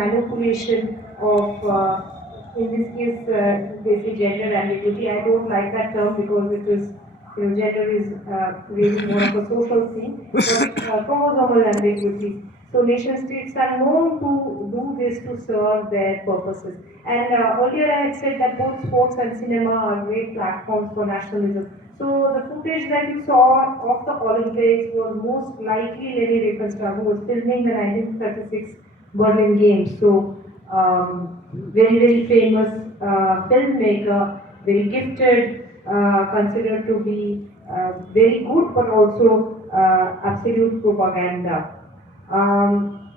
manipulation of, in this case, they say gender ambiguity. I don't like that term because it is, gender is really more of a social thing, but chromosomal ambiguity. So nation states are known to do this to serve their purposes. And earlier I had said that both sports and cinema are great platforms for nationalism. So the footage that you saw of the Olympics was most likely Leni Riefenstahl, who was filming the 1936 Berlin Games. So very, very famous filmmaker, very gifted, considered to be very good, but also absolute propaganda. Um,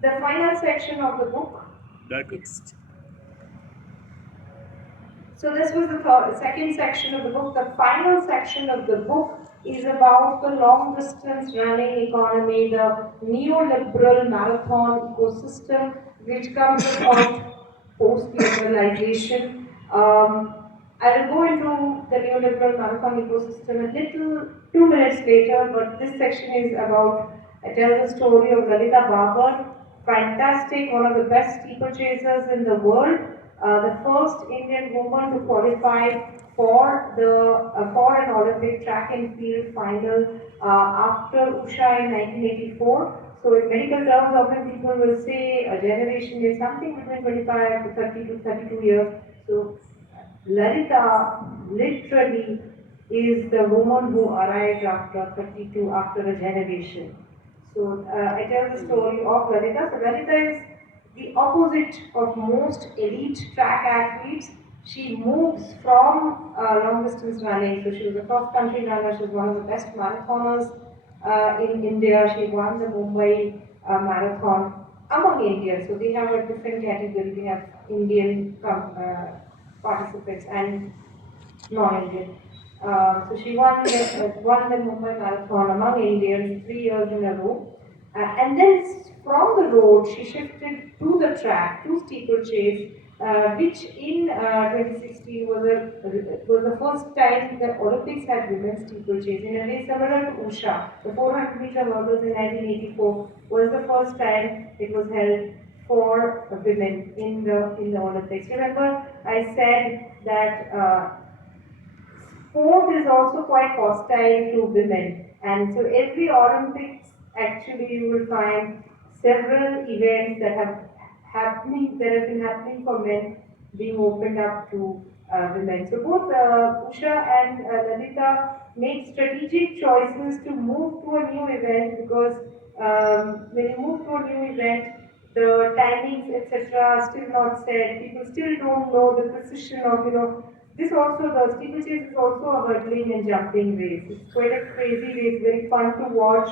the final section of the book. Next. So this was the second section of the book. The final section of the book is about the long distance running economy, the neoliberal marathon ecosystem, which comes about post-liberalization. I will go into the neoliberal marathon ecosystem a little 2 minutes later, but this section is about, I tell the story of Lalita Babar, fantastic, one of the best steeplechasers in the world, the first Indian woman to qualify for an Olympic track and field final after Usha in 1984. So in medical terms, often people will say a generation is something between 25 to 30 to 32 years. So Lalita literally is the woman who arrived after 32, after a generation. So I tell the story of Lalita. So Lalita is the opposite of most elite track athletes. She moves from long distance running. So she was a cross country runner. She was one of the best marathoners in India. She won the Mumbai marathon among Indians. So they have a different category. They have Indian participants and non-Indian. So she won the Mumbai Marathon among Indians 3 years in a row. And then from the road, she shifted to the track, to steeplechase, which in 2016 was the first time the Olympics had women's steeplechase. In a way similar to Usha, the 400-meter hurdles in 1984 was the first time it was held for women in the Olympics. Remember, I said that sport is also quite hostile to women, and so every Olympics actually you will find several events that have been happening for men being opened up to women. So both Usha and Lalita made strategic choices to move to a new event because when you move to a new event, the timings, etc., are still not set. People still don't know the precision of, this also, the steeplechase is also a hurdling and jumping race. It's quite a crazy race, very fun to watch.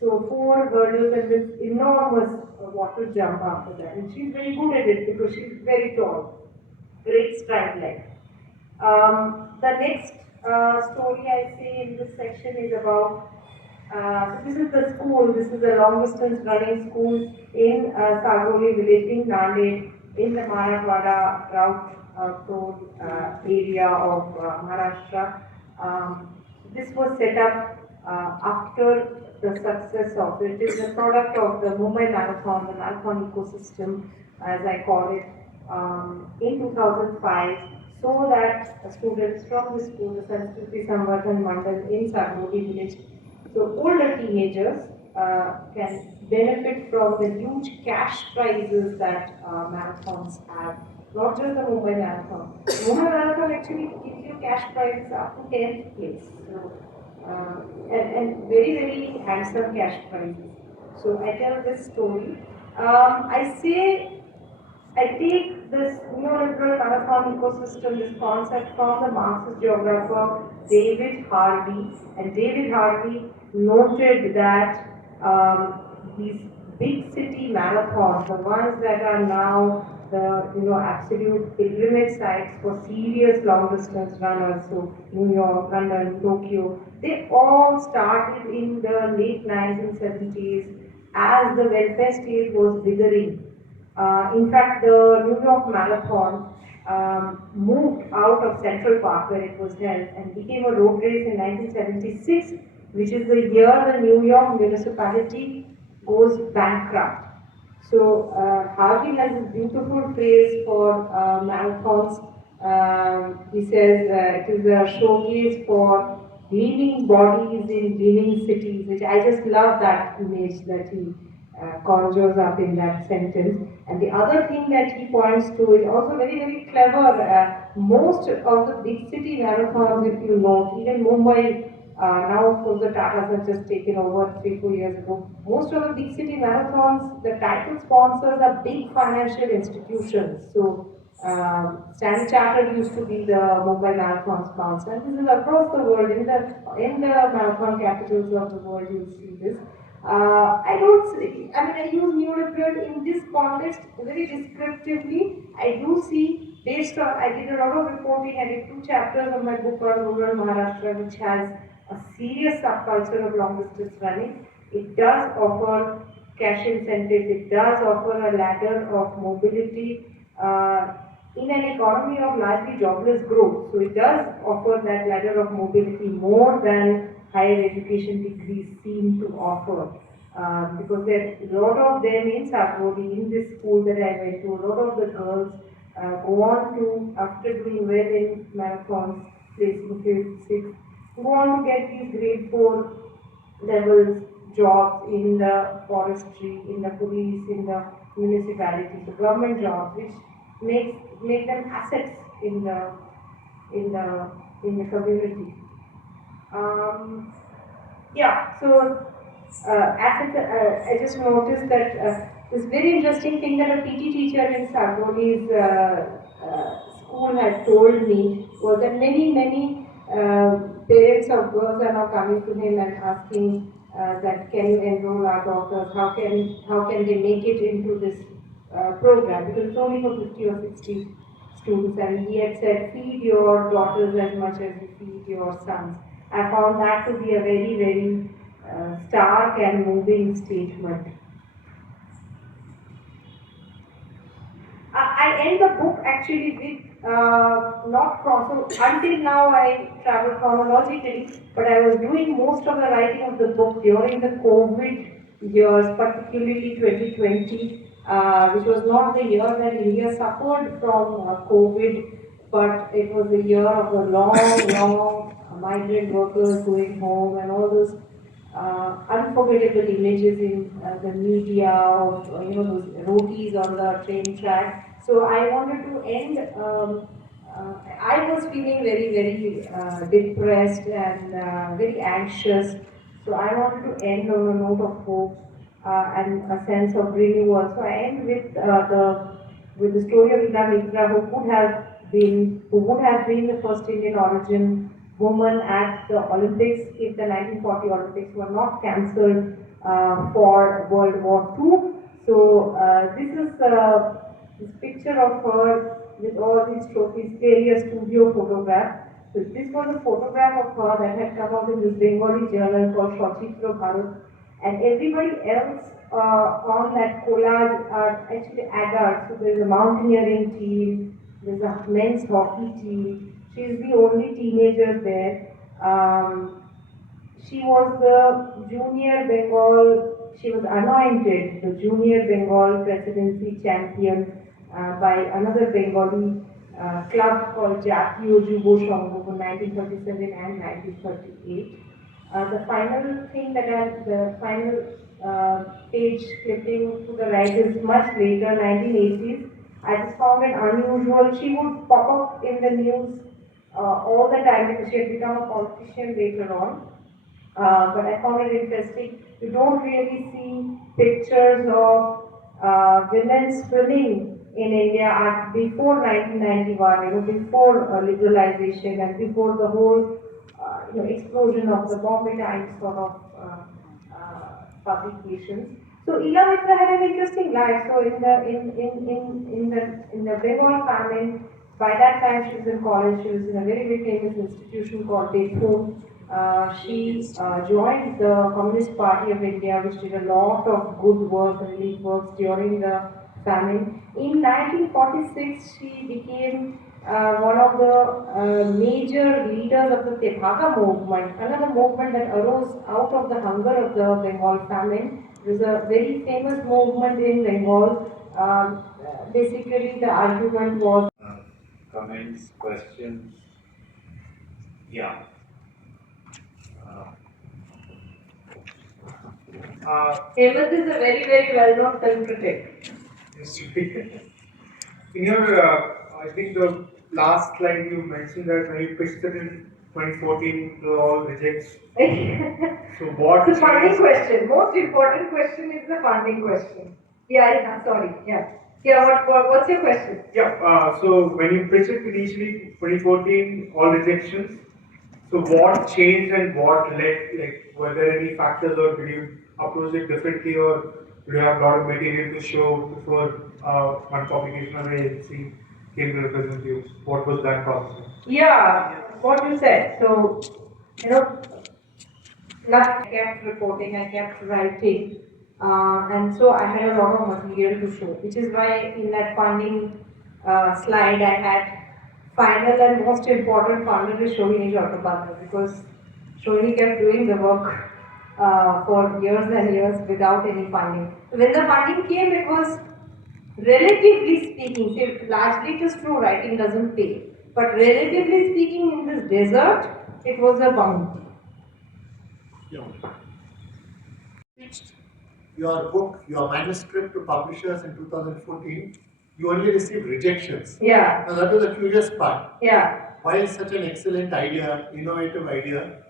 So 4 hurdles and this enormous water jump after that. And she's very good at it because she's very tall. Great stride leg. The next story I see in this section is about, this is the school, this is a long distance running school in Sagoli village in Nanded in the Marathwada route road area of Maharashtra. This was set up after the success of it. It is a product of the Mumbai Marathon, the marathon ecosystem, as I call it, in 2005, so that students from the school, the Sanskriti Samvardhan Mandal in Sargodi village, so older teenagers can benefit from the huge cash prizes that marathons have. Not just the Mumbai Marathon. The Mumbai Marathon actually gives you cash prizes up to 10th place. So, and very, very handsome cash prizes. So I tell this story. I take this neoliberal marathon ecosystem, this concept from the Marxist geographer David Harvey, and David Harvey noted that these big city marathons, the ones that are now the absolute pilgrimage sites for serious long distance runners, so New York, London, Tokyo, they all started in the late 1970s as the welfare state was withering. In fact, the New York Marathon moved out of Central Park where it was held and became a road race in 1976, which is the year the New York municipality goes bankrupt. So Harvey has this beautiful phrase for marathons. He says it is a showcase for gleaming bodies in gleaming cities, which I just love that image that he conjures up in that sentence. And the other thing that he points to is also very, very clever. Most of the big city marathons, if you note, even Mumbai, now, of course, the Tatas have just taken over 3, 4 years ago. Most of the big city marathons, the title sponsors are big financial institutions. So, Standard Chartered used to be the Mumbai Marathon sponsor. And this is across the world. In the marathon capitals of the world, you'll see this. I don't. I mean, I use neoliberal in this context very descriptively. I do see, based on, I did a lot of reporting. I did 2 chapters of my book on rural Maharashtra, which has a serious subculture of long distance running. It does offer cash incentives. It does offer a ladder of mobility. In an economy of largely jobless growth. So it does offer that ladder of mobility more than higher education degrees seem to offer. Because there a lot of them in Sargodi, in this school that I went to, a lot of the girls go on to, after doing well in marathons, placing 5th, 6th, go on to get these grade 4 levels jobs in the forestry, in the police, in the municipality, so government jobs, which make them assets in the in the community. Um, yeah, so I just noticed that this very interesting thing that a PT teacher in Sargoni's school had told me was that many parents of girls are now coming to him and asking that can you enroll our daughters? How can they make it into this program? Because it's only for 50 or 60 students, and he had said, feed your daughters as much as you feed your sons. I found that to be a very stark and moving statement. I end the book actually with not so until now I travel chronologically, but I was doing most of the writing of the book during the COVID years, particularly 2020, which was not the year that India suffered from COVID, but it was the year of the long migrant workers going home and all those unforgettable images in the media of those rotis on the train track. So I wanted to end. I was feeling very depressed and very anxious. So I wanted to end on a note of hope and a sense of renewal. So I end with the story of Ida Mitra, who would have been the first Indian origin woman at the Olympics if the 1940 Olympics were not cancelled for World War II. So this is this picture of her with all these trophies, clearly a studio photograph. So this was a photograph of her that had come out in this Bengali journal called Shachitra Bharat, and everybody else on that collage are actually adults. So there's a mountaineering team, there's a men's hockey team. She's the only teenager there. She was the junior Bengal, she was anointed the junior Bengal presidency champion by another Bengali club called Jatiyo Jubo Sangho for 1937 and 1938. The final page clipping to the right is much later, 1980s. I just found it unusual. She would pop up in the news all the time because she had become a politician later on. But I found it interesting. You don't really see pictures of women swimming in India before 1991, before liberalization and before the whole explosion of the Bombay Times sort of publications. So Ila Mitra had an interesting life. So in the Bengal famine, by that time she was in college. She was in a very famous institution called Bethune. She joined the Communist Party of India, which did a lot of good work, relief works during the famine. In 1946, she became one of the major leaders of the Tebhaga movement, another movement that arose out of the hunger of the Bengal famine, There's a very famous movement in Bengal. Basically, the argument was comments, questions. Yeah. Uh, Hemant is a very, very well-known film critic. yes, in your, I think the last slide you mentioned that when you pitched it in 2014, it all rejects. So what? The funding question. Most important question is the funding question. Yeah, sorry. Yeah. Yeah, what's your question? Yeah, so when you pitched it initially, 2014, all rejections. So what changed and what led, like, were there any factors or did you approach it differently or did you have a lot of material to show before one publication or agency came to represent you? What was that process? Yeah, what you said. So, you know, I kept reporting, I kept writing, and so I had a lot of material to show, which is why in that funding slide I had final and most important funder is Shohini Chattopadhyay, because Shohini kept doing the work for years and years without any funding. When the funding came, it was relatively speaking, see, largely it is true, writing doesn't pay, but relatively speaking, in this desert, it was a bounty. Pitched your book, your manuscript to publishers in 2014, you only received rejections. Yeah. Now that was the curious part. Yeah. While such an excellent idea, innovative idea,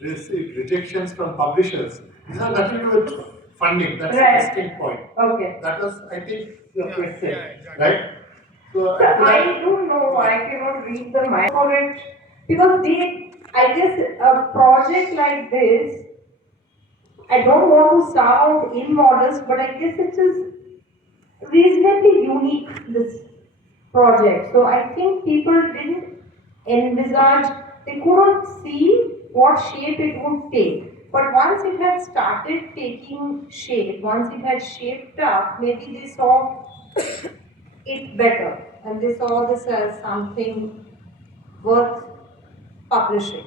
received rejections from publishers, this has nothing to do with funding. That's Right. a distinct point. Okay. That was, I think, your question, exactly. right? So, So I don't know, I cannot read the mind for it, because I guess a project like this, I don't want to sound immodest, but I guess it is reasonably unique, this project. So I think people didn't envisage, they couldn't see what shape it would take. But once it had started taking shape, once it had shaped up, maybe they saw it better and they saw this as something worth publishing.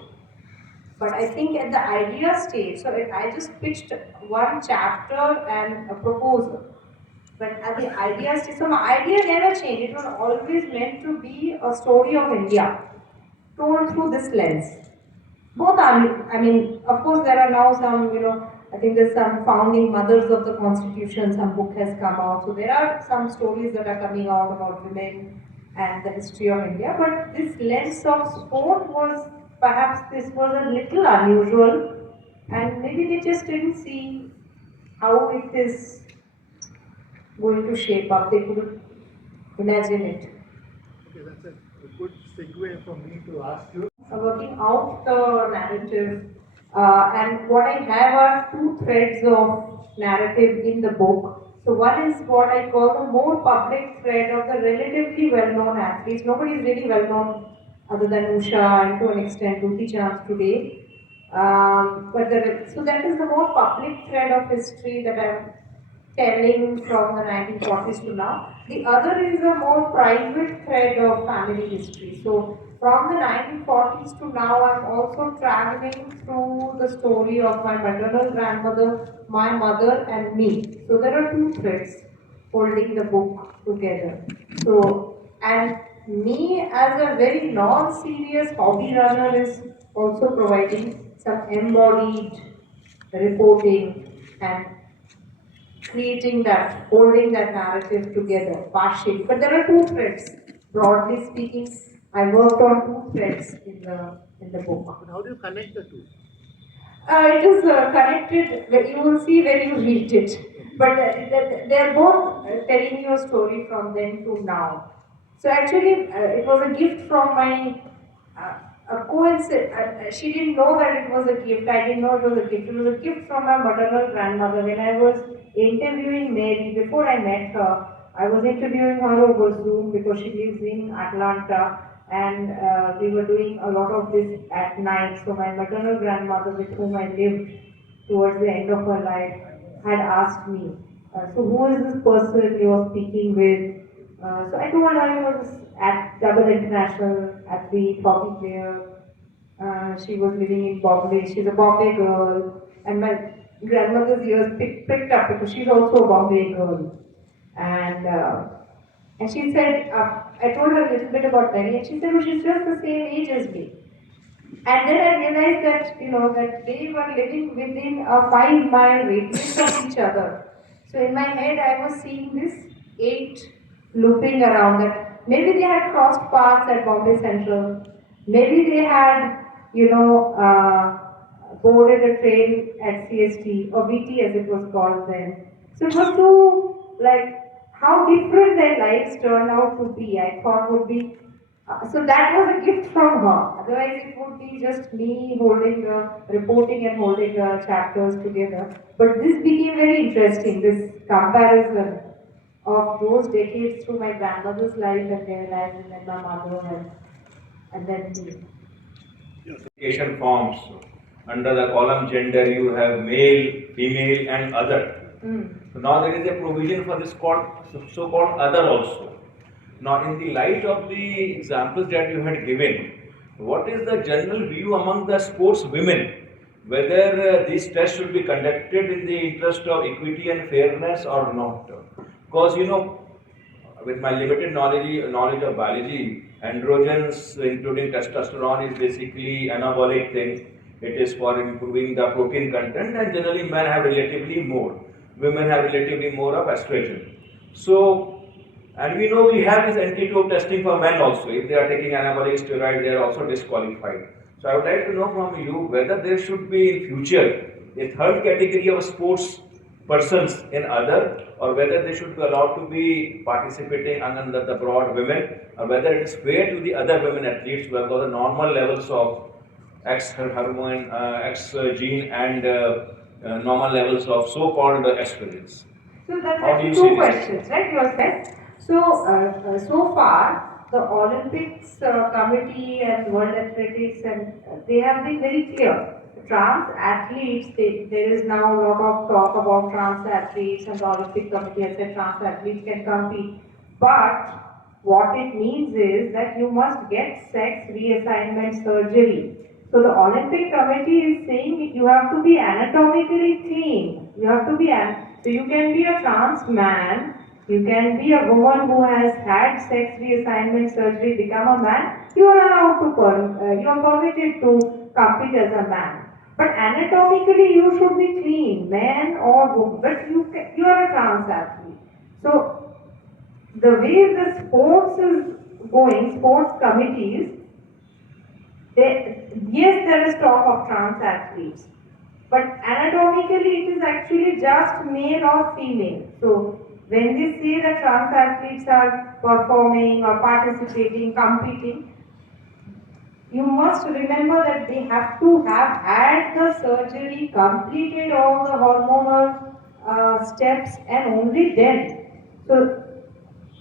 But I think at the idea stage, so I just pitched one chapter and a proposal. But at the idea stage, so my idea never changed. It was always meant to be a story of India, told through this lens. Both are, I mean, of course, there are now some, I think there's some founding mothers of the constitution, some book has come out. So there are some stories that are coming out about women and the history of India. But this lens of sport was, perhaps this was a little unusual, and maybe they just didn't see how it is going to shape up. They couldn't imagine it. Okay, that's a good segue for me to ask you. Working out the narrative, and what I have are two threads of narrative in the book. So one is what I call the more public thread of the relatively well-known athletes. Nobody is really well-known other than Usha and to an extent Ruti Chand today. So that is the more public thread of history that I'm telling from the 1940s to now. The other is a more private thread of family history. So from the 1940s to now, I'm also traveling through the story of my maternal grandmother, my mother, and me. So there are two threads holding the book together. So, and me as a very non-serious hobby runner is also providing some embodied reporting and creating that, holding that narrative together, partially. But there are two threads. Broadly speaking, I worked on two threads in the book. But how do you connect the two? It is connected. You will see when you read it. But they are both telling you a story from then to now. So actually, it was a gift from my a coincidence. She didn't know that it was a gift. I didn't know it was a gift. It was a gift from my maternal grandmother. When I was interviewing Mary, before I met her, I was interviewing her over Zoom because she lives in Atlanta, and we were doing a lot of this at night. So my maternal grandmother, with whom I lived towards the end of her life, had asked me, so who is this person you are speaking with? So I told her he was at double international athlete, hockey player. She was living in Bombay. She's a Bombay girl, and grandmother's ears pricked up because she's also a Bombay girl. And she said, I told her a little bit about Mary, and she said, oh, she's just the same age as me. And then I realized that, that they were living within a 5 mile radius of each other. So in my head, I was seeing this 8 looping around that. Maybe they had crossed paths at Bombay Central. Maybe they had, boarded a train at CST or VT as it was called then. So it was too, like, how different their lives turned out to be, I thought would be so that was a gift from her. Otherwise, it would be just me holding the reporting and holding the chapters together. But this became very interesting. This comparison of those decades through my grandmother's life and their lives, and then my mother and then me. Classification forms. Under the column gender, you have male, female, and other. So now there is a provision for this so-called other also. Now, in the light of the examples that you had given, what is the general view among the sports women? Whether these tests should be conducted in the interest of equity and fairness or not? Because with my limited knowledge of biology, androgens, including testosterone, is basically anabolic thing. It is for improving the protein content, and generally men have relatively more. Women have relatively more of estrogen. So, and we know we have this antidote testing for men also. If they are taking anabolic steroid, they are also disqualified. So I would like to know from you whether there should be in future a third category of sports persons in other, or whether they should be allowed to be participating under the broad women, or whether it is fair to the other women athletes who have got the normal levels of X hormone, X gene, and normal levels of so-called estrogens. So that's How do actually you two see this? questions, right? You have said. So far, the Olympics committee and World Athletics, and they have been very clear. Trans athletes, there is now a lot of talk about trans athletes, and the Olympic committee has said trans athletes can compete. But what it means is that you must get sex reassignment surgery. So the Olympic Committee is saying you have to be anatomically clean. You have to be so you can be a trans man, you can be a woman who has had sex reassignment surgery, become a man. You are allowed to you are permitted to compete as a man. But anatomically you should be clean, man or woman. But you are a trans athlete. So the way the sports is going, sports committees, yes, there is talk of trans athletes, but anatomically it is actually just male or female. So when they say that trans athletes are performing or participating, competing, you must remember that they have to have had the surgery, completed all the hormonal steps, and only then. So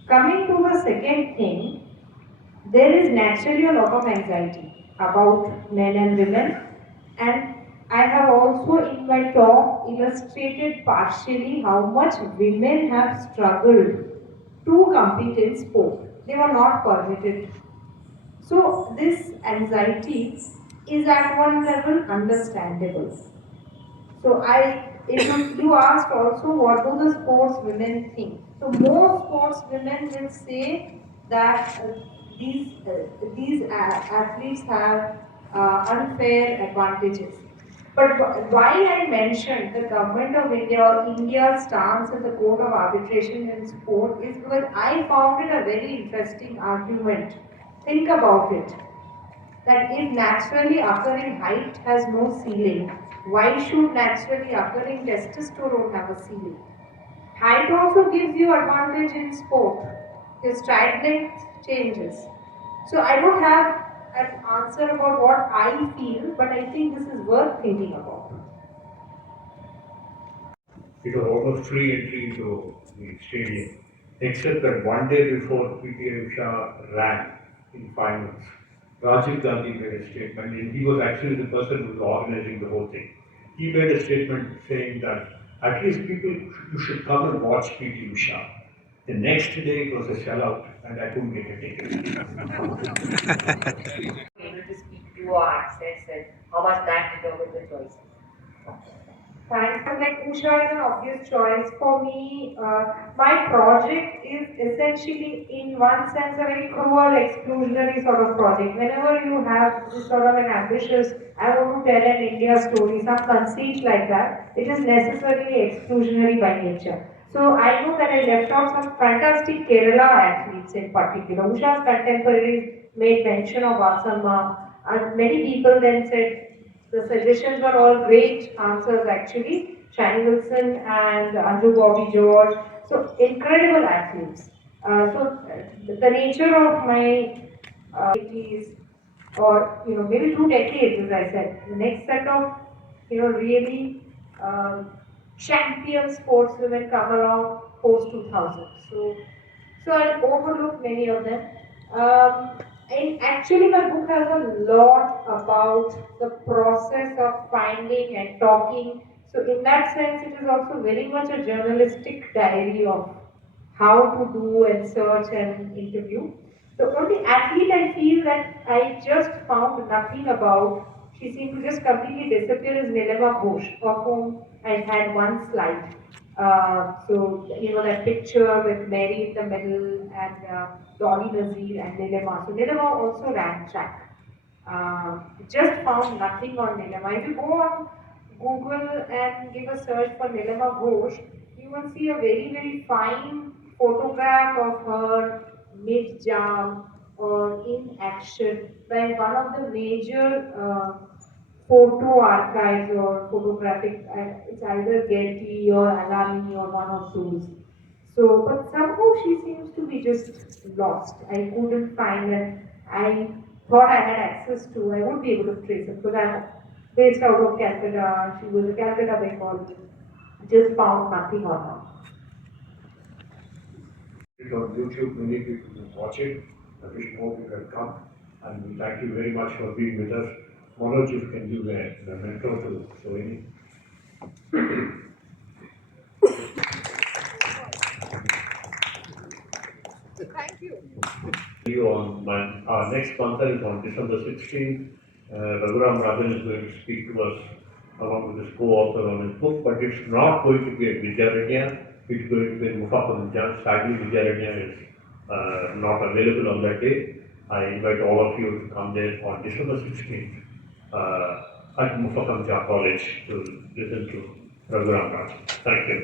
coming to the second thing, there is naturally a lot of anxiety about men and women, and I have also in my talk illustrated partially how much women have struggled to compete in sport. They were not permitted. So this anxiety is at one level understandable. So you asked also what do the sports women think. So most sports women will say that these athletes have unfair advantages. But why I mentioned the government of India or India's stance in the court of arbitration in sport is because I found it a very interesting argument. Think about it that if naturally occurring height has no ceiling, why should naturally occurring testosterone have a ceiling? Height also gives you advantage in sport. Your stride length changes. So I don't have an answer about what I feel, but I think this is worth thinking about. It was almost free entry into the stadium, except that one day before PT Usha ran in finals, Rajiv Gandhi made a statement, and he was actually the person who was organizing the whole thing. He made a statement saying that at least people, you should come and watch PT Usha. The next day it was a sellout, and I couldn't get a ticket. Able to speak to or access and how much that determines the choices. Thanks. And like Usha is an obvious choice for me. My project is essentially, in one sense, a very cruel, exclusionary sort of project. Whenever you have this sort of an ambitious, I want to tell an India story, some conceit like that, it is necessarily exclusionary by nature. So I know that I left out some fantastic Kerala athletes in particular. Usha's contemporaries made mention of Asamma, and many people then said the suggestions were all great answers actually. Shani Wilson and Anju Bobby George. So incredible athletes. The nature of my 80s or maybe 2 decades, as I said, the next set of really champion sportswomen come along post 2000. So I'll overlook many of them. And actually, my book has a lot about the process of finding and talking. So in that sense, it is also very much a journalistic diary of how to do and search and interview. The only athlete I feel that I just found nothing about, she seemed to just completely disappear, is Nilema Ghosh, of whom I had one slide. That picture with Mary in the middle and Dolly Nazir and Nilema. So Nilema also ran track. Just found nothing on Nilema. If you go on Google and give a search for Nilema Ghosh, you will see a very, very fine photograph of her mid-jump or in action by one of the major photo archives or photographic, it's either Getty or Alani or one of those. So, but somehow she seems to be just lost. I couldn't find it. I thought I had access to, I would be able to trace it because I'm based out of Calcutta. She was a Calcutta Bengal. Just found nothing on her. It on YouTube, many people will watch it. I wish more people can come. And we thank you very much for being with us. Manoj, you can do the mentor to Sohini. Thank you. You on our next Mantan is on December 16th. Raghuram Rajan is going to speak to us along with his co-author on his book, but it's not going to be at Vidyaranya. It's going to be in Mufakam. Sadly, Vidyaranya is not available on that day. I invite all of you to come there on December 16th at Mufakam College to listen to Raghuram Rajan. Thank you.